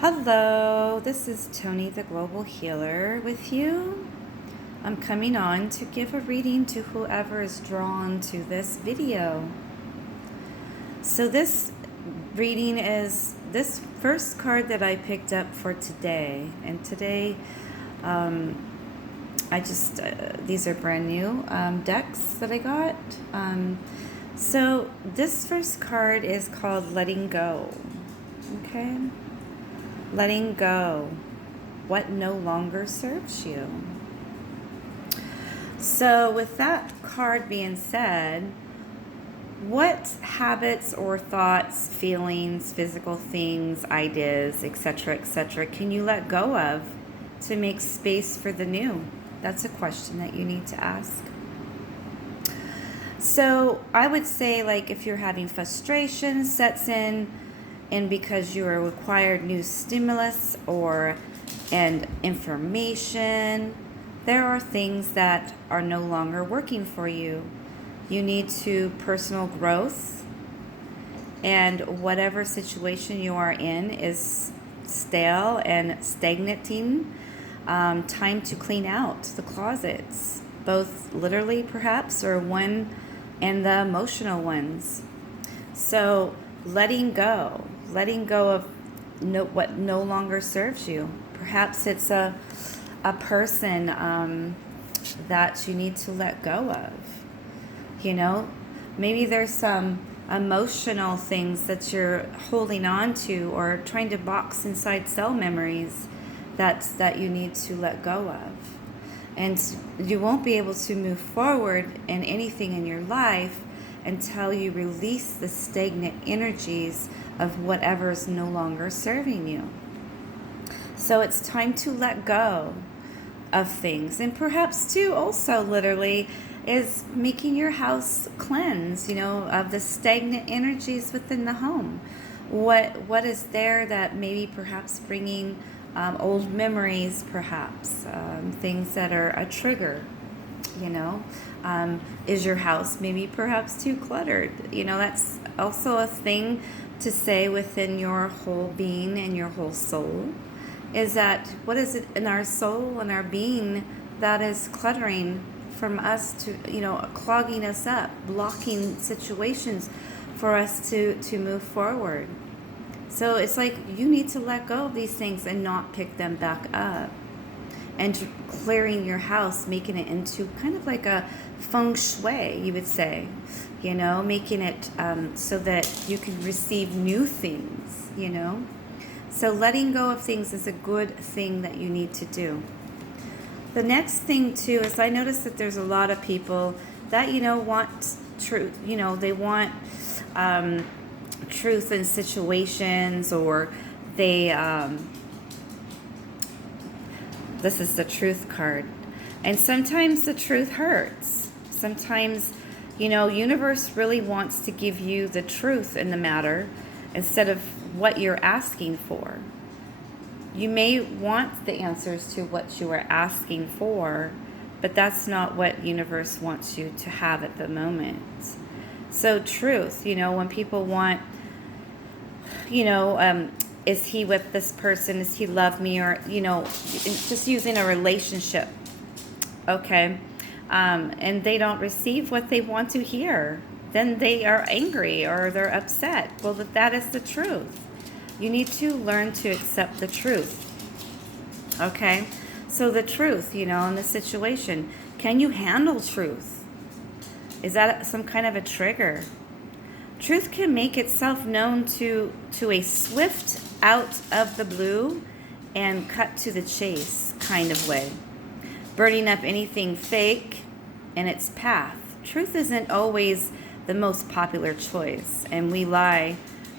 Hello, this is Toni the Global Healer with you. I'm coming on to give a reading to whoever is drawn to this video. So this reading is this first card that I picked up for today. And today, these are brand new decks that I got. So this first card is called Letting Go. Okay? Letting go what no longer serves you. So with that card being said, what habits or thoughts, feelings, physical things, ideas, etc., can you let go of to make space for the new? That's a question that you need to ask. So I would say, like, if you're having frustration sets in, and because you are required new stimulus and information, there are things that are no longer working for you. You need to personal growth, and whatever situation you are in is stale and stagnating. Time to clean out the closets, both literally perhaps, or one and the emotional ones. So letting go of what no longer serves you. Perhaps it's a person that you need to let go of. Maybe there's some emotional things that you're holding on to or trying to box inside cell memories that you need to let go of. And you won't be able to move forward in anything in your life until you release the stagnant energies of whatever is no longer serving you. So it's time to let go of things. And perhaps too, also literally, is making your house cleanse, of the stagnant energies within the home. What is there that maybe perhaps bringing old memories, perhaps, things that are a trigger, is your house maybe perhaps too cluttered? That's also a thing to say within your whole being and your whole soul, is that what is it in our soul and our being that is cluttering from us to, clogging us up, blocking situations for us to move forward. So it's like you need to let go of these things and not pick them back up. And clearing your house, making it into kind of like a feng shui, you would say, making it so that you can receive new things, So letting go of things is a good thing that you need to do. The next thing, too, is I notice that there's a lot of people that, want truth. They want truth in situations, or they... This is the truth card. And sometimes the truth hurts. Sometimes, universe really wants to give you the truth in the matter instead of what you're asking for. You may want the answers to what you are asking for, but that's not what universe wants you to have at the moment. So truth, when people want, is he with this person? Does he love me? Or, just using a relationship. Okay. And they don't receive what they want to hear. Then they are angry or they're upset. Well, that is the truth. You need to learn to accept the truth. Okay. So the truth, in the situation. Can you handle truth? Is that some kind of a trigger? Truth can make itself known to a swift, out of the blue and cut to the chase kind of way, burning up anything fake in its path. Truth isn't always the most popular choice, and we lie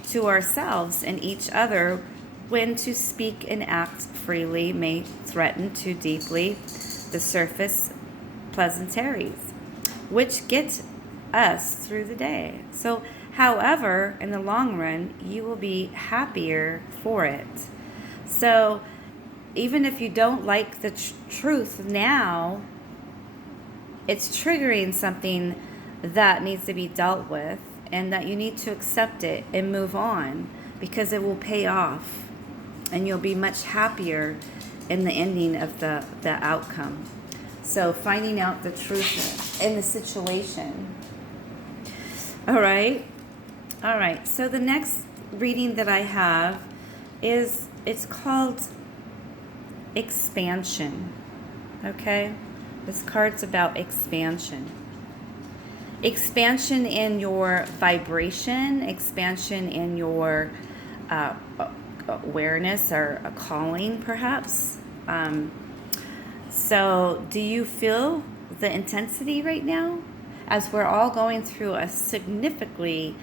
to ourselves and each other when to speak and act freely may threaten too deeply the surface pleasantries, which get us through the day. So however, in the long run, you will be happier for it. So even if you don't like the truth now, it's triggering something that needs to be dealt with, and that you need to accept it and move on, because it will pay off. and you'll be much happier in the ending of the outcome. So finding out the truth in the situation. All right. So the next reading that I have it's called expansion. Okay? This card's about expansion. Expansion in your vibration, expansion in your awareness or a calling, perhaps. So do you feel the intensity right now? As we're all going through a significantly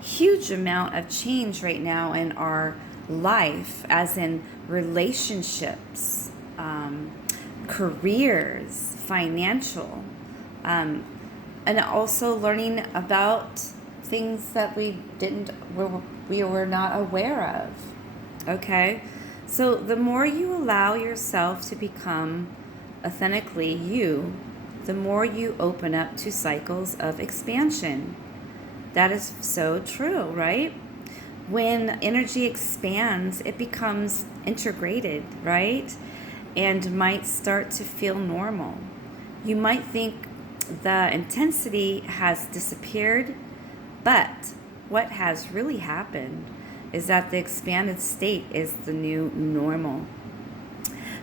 huge amount of change right now in our life, as in relationships, careers, financial, and also learning about things that we were not aware of. Okay? So the more you allow yourself to become authentically you, the more you open up to cycles of expansion. That is so true, right? When energy expands, it becomes integrated, right? And might start to feel normal. You might think the intensity has disappeared, but what has really happened is that the expanded state is the new normal.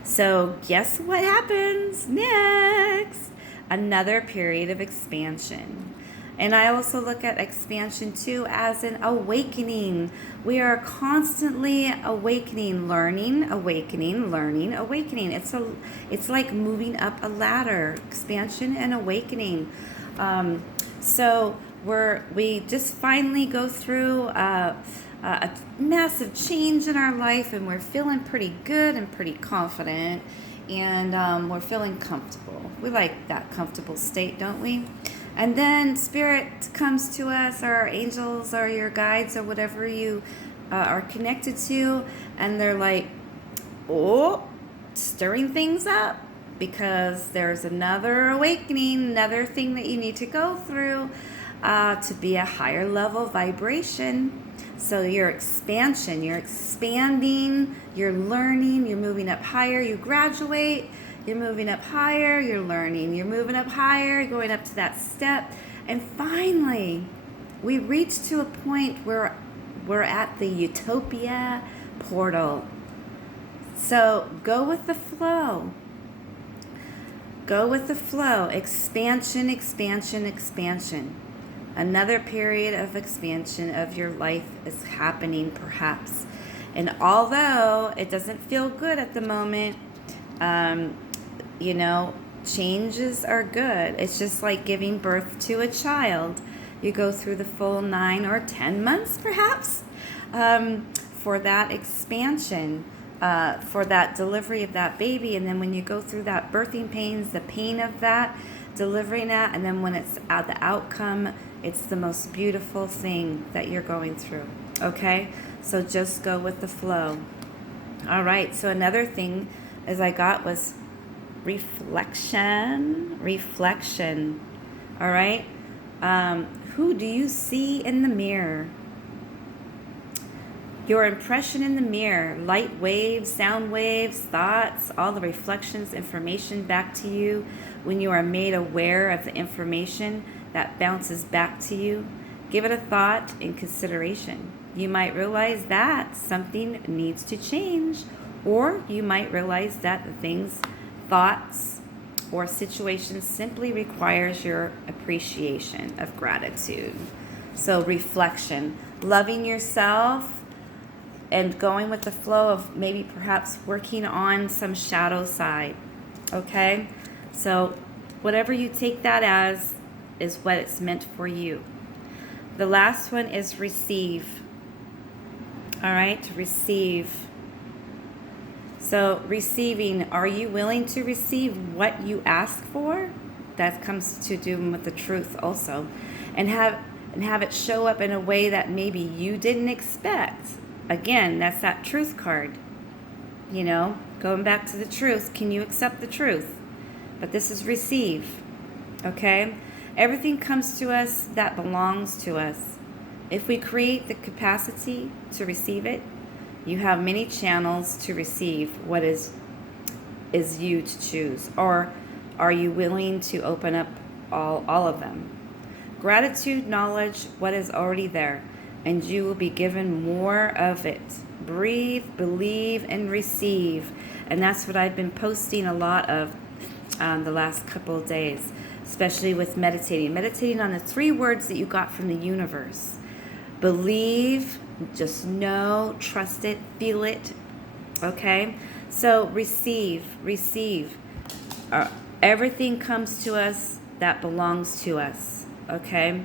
So guess what happens next? Another period of expansion. And I also look at expansion too as an awakening. We are constantly awakening, learning, awakening, learning, awakening. It's like moving up a ladder, expansion and awakening. So we just finally go through a massive change in our life, and we're feeling pretty good and pretty confident, and we're feeling comfortable. We like that comfortable state, don't we? And then spirit comes to us, or our angels, or your guides, or whatever you are connected to, and they're like, oh, stirring things up, because there's another awakening, another thing that you need to go through to be a higher level vibration. So your expansion, you're expanding, you're learning, you're moving up higher, you graduate, you're moving up higher, you're learning, you're moving up higher, going up to that step. And finally, we reach to a point where we're at the utopia portal. So go with the flow. Go with the flow. Expansion, expansion, expansion. Another period of expansion of your life is happening, perhaps. And although it doesn't feel good at the moment, changes are good. It's just like giving birth to a child. You go through the full 9 or 10 months, perhaps, for that expansion, for that delivery of that baby. And then when you go through that birthing pains, the pain of that, delivering that, and then when it's at the outcome, it's the most beautiful thing that you're going through. Okay? So just go with the flow. All right. So another thing as I got was reflection. All right. Who do you see in the mirror? Your impression in the mirror, light waves, sound waves, thoughts, all the reflections, information back to you. When you are made aware of the information that bounces back to you, give it a thought and consideration. You might realize that something needs to change, or you might realize that the things, thoughts, or situations simply requires your appreciation of gratitude. So reflection, loving yourself, and going with the flow of maybe perhaps working on some shadow side. Okay? So whatever you take that as is what it's meant for you. The last one is receive. All right? Receive. So receiving, are you willing to receive what you ask for? That comes to do with the truth also. And have it show up in a way that maybe you didn't expect. Again, that's that truth card. Going back to the truth. Can you accept the truth? But this is receive. Okay? Everything comes to us that belongs to us. If we create the capacity to receive it, You have many channels to receive what is you to choose. Or are you willing to open up all of them? Gratitude, knowledge, what is already there, and you will be given more of it. Breathe, believe, and receive. And that's what I've been posting a lot of the last couple of days, especially with meditating. Meditating on the 3 words that you got from the universe. Believe, just know, trust it, feel it. Okay? So receive. Everything comes to us that belongs to us. Okay?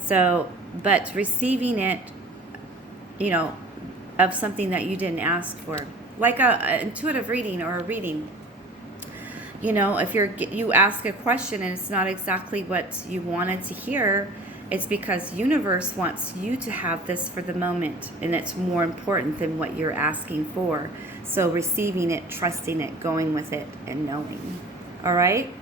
So, but receiving it, of something that you didn't ask for, like a intuitive reading or a reading. If you ask a question and it's not exactly what you wanted to hear, it's because universe wants you to have this for the moment, and it's more important than what you're asking for. So receiving it, trusting it, going with it, and knowing. All right?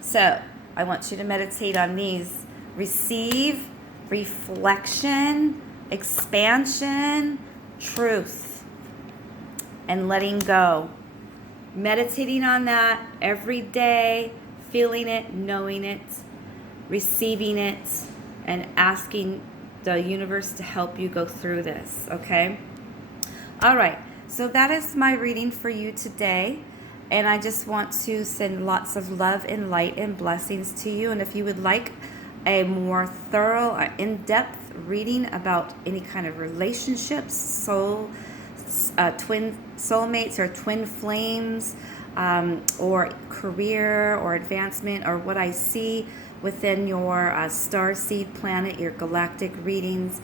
So I want you to meditate on these. Receive, reflection, expansion, truth, and letting go. Meditating on that every day, feeling it, knowing it, receiving it, and asking the universe to help you go through this, okay? All right, so that is my reading for you today. And I just want to send lots of love and light and blessings to you. And if you would like a more thorough, in-depth reading about any kind of relationships, twin soulmates or twin flames, or career or advancement, or what I see within your star seed planet, your galactic readings,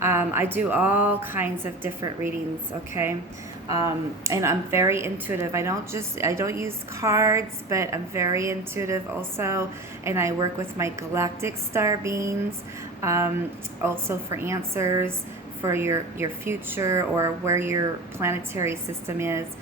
I do all kinds of different readings, okay? And I'm very intuitive. I don't use cards, but I'm very intuitive also. And I work with my galactic star beings, also for answers for your future, or where your planetary system is,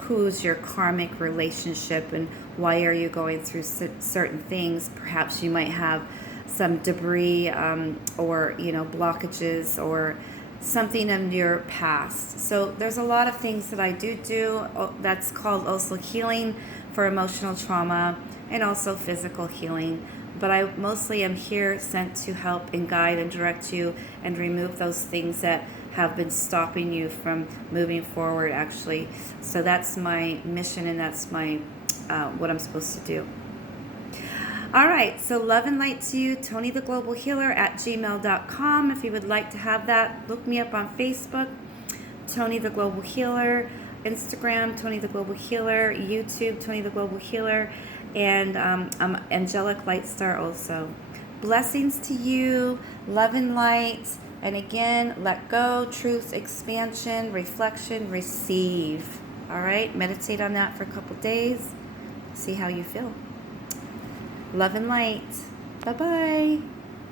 who's your karmic relationship, and why are you going through certain things. Perhaps you might have some debris, or blockages, or something in your past. So there's a lot of things that I do. That's called also healing for emotional trauma, and also physical healing. But I mostly am here sent to help and guide and direct you and remove those things that have been stopping you from moving forward, actually. So that's my mission, and that's my what I'm supposed to do. All right, so love and light to you, Tonitheglobalhealer at gmail.com. If you would like to have that, look me up on Facebook, Toni the Global Healer, Instagram, Toni the Global Healer, YouTube, Toni the Global Healer, and I'm Angelic Light Star also. Blessings to you, love and light, and again, let go, truth, expansion, reflection, receive. All right, meditate on that for a couple days. See how you feel. Love and light. Bye-bye.